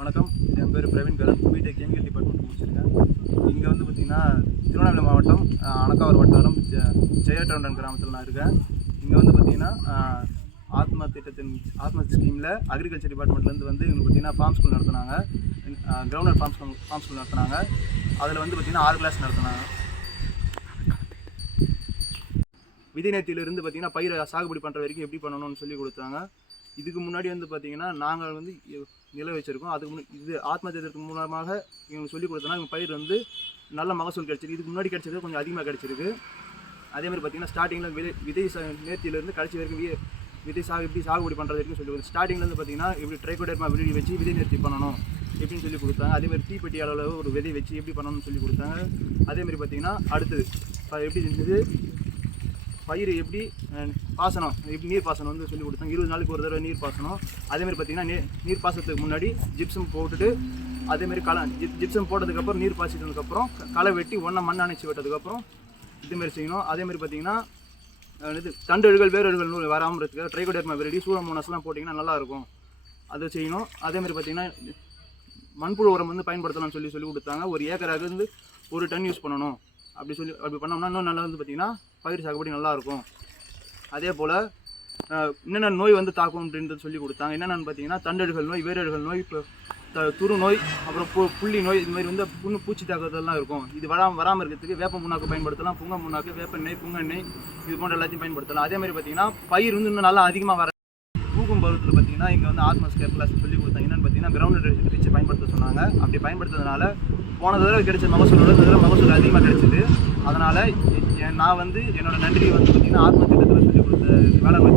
வணக்கம், என் பேர் பிரவீன்கரன். BTech chemical department முடிச்சிருக்கேன். இங்கே வந்து பார்த்திங்கன்னா திருவண்ணாமலை மாவட்டம் அணக்காவூர் வட்டாரம் ஜெயட்டவுண்டன் கிராமத்தில் நான் இருக்கேன். இங்கே வந்து பார்த்திங்கன்னா ஆத்மா ஸ்கீமில் அக்ரிகல்ச்சர் டிபார்ட்மெண்ட்லேருந்து வந்து இவங்க பார்த்திங்கன்னா ஃபார்ம் ஸ்கூல் நடத்துனாங்க. கிரவுண்டர் ஃபார்ம் ஸ்கூல் நடத்துனாங்க. அதில் வந்து பார்த்திங்கன்னா 6 கிளாஸ் நடத்துனாங்க. விதை நேர்த்தியிலிருந்து பார்த்திங்கன்னா பயிரை சாகுபடி பண்ணுற வரைக்கும் எப்படி பண்ணணும்னு சொல்லி கொடுத்தாங்க. இதுக்கு முன்னாடி வந்து பார்த்திங்கன்னா நாங்கள் வந்து நில வச்சுருக்கோம். அதுக்கு இது ஆத்மா திட்டத்தின் மூலமாக இவங்க சொல்லி கொடுத்தோன்னா இவங்க பயிர் வந்து நல்ல மகசூல் கிடச்சிருக்கு. இதுக்கு முன்னாடி கிடச்சது கொஞ்சம் அதிகமாக கிடச்சிருக்கு. அதேமாதிரி பார்த்திங்கன்னா ஸ்டார்டிங்கில் விதை நேர்த்தியிலேருந்து கடைசி வரைக்கும் விதை எப்படி சாகுபடி பண்ணுறது வரைக்கும் சொல்லி கொடுத்து ஸ்டார்டிங்லேருந்து பார்த்திங்கன்னா எப்படி ட்ரைகோடெர்மா விதை வச்சு விதை நேர்த்தி பண்ணணும் எப்படின்னு சொல்லி கொடுத்தாங்க. அதேமாதிரி தீப்பெட்டி அளவில் ஒரு விதை வச்சு எப்படி பண்ணணும்னு சொல்லி கொடுத்தாங்க. அதேமாதிரி பார்த்திங்கன்னா அடுத்தது எப்படி செஞ்சது பயிர் எப்படி பாசனம் எப்படி நீர் பாசனம் வந்து சொல்லி கொடுத்தாங்க. 20 நாளைக்கு ஒரு தடவை நீர் பாசனம். அதேமாதிரி பார்த்திங்கன்னா நீர் பாசனத்துக்கு முன்னாடி ஜிப்சம் போட்டுட்டு அதேமாதிரி ஜிப்சம் போட்டதுக்கப்புறம் நீர் பாய்ச்சிட்டதுக்கப்புறம் களை வெட்டி மண் அணைச்சி விட்டதுக்கப்புறம் இதுமாரி செய்யணும். அதேமாதிரி பார்த்திங்கன்னா தண்டெழுகள் வேரழுகள் நூல் வராமல் இருக்கிறதுக்கு ட்ரைகோடெர்மா விரடி சூடோமோனாஸ்லாம் போட்டிங்கன்னா நல்லாயிருக்கும், அதை செய்யணும். அதேமாதிரி பார்த்திங்கன்னா மண்புழு உரம் வந்து பயன்படுத்தலாம்னு சொல்லி கொடுத்தாங்க. ஒரு ஏக்கராக வந்து 1 டன் யூஸ் பண்ணணும். அப்படி பண்ணோம்னா இன்னும் நல்லா வந்து பார்த்திங்கன்னா பயிர் சாகுபடி நல்லாயிருக்கும். அதே போல் என்னென்ன நோய் வந்து தாக்கும் அப்படின்றது சொல்லி கொடுத்தாங்க. என்னென்னு பார்த்தீங்கன்னா தண்டெடுகள் நோய், வேரழுகள் நோய், இப்போ துரு நோய், அப்புறம் புள்ளி நோய், இது மாதிரி வந்து பூச்சி தாக்குதல்லாம் இருக்கும். இது வராமல் இருக்கிறதுக்கு வேப்ப முன்னாக்கு பயன்படுத்தலாம், புங்க முன்னாக்கு, வேப்பெண்ணெய், புங்கெண்ணெய் இது போன்ற எல்லாத்தையும் பயன்படுத்தலாம். அதேமாதிரி பார்த்திங்கன்னா பயிர் வந்து இன்னும் நல்லா அதிகமாக வர பூக்கும் பருவத்தில் பார்த்திங்கன்னா இங்கே வந்து ஆத்மாஸ்கேர் கிளாஸ் சொல்லி கொடுத்தாங்க. என்னென்னு பார்த்தீங்கன்னா கிரவுண்ட் ரிச் பயன்படுத்த சொன்னாங்க. அப்படி பயன்படுத்துறதுனால போன தடவை கிடைச்ச மகசூலோட தடவை மகசூல் அதிகமாக கிடைச்சிது. அதனால் நான் வந்து என்னோடய நன்றியை வந்து பார்த்திங்கன்னா ஆத்மா திட்டத்தில் சொல்லி கொடுத்த வேளாண்மை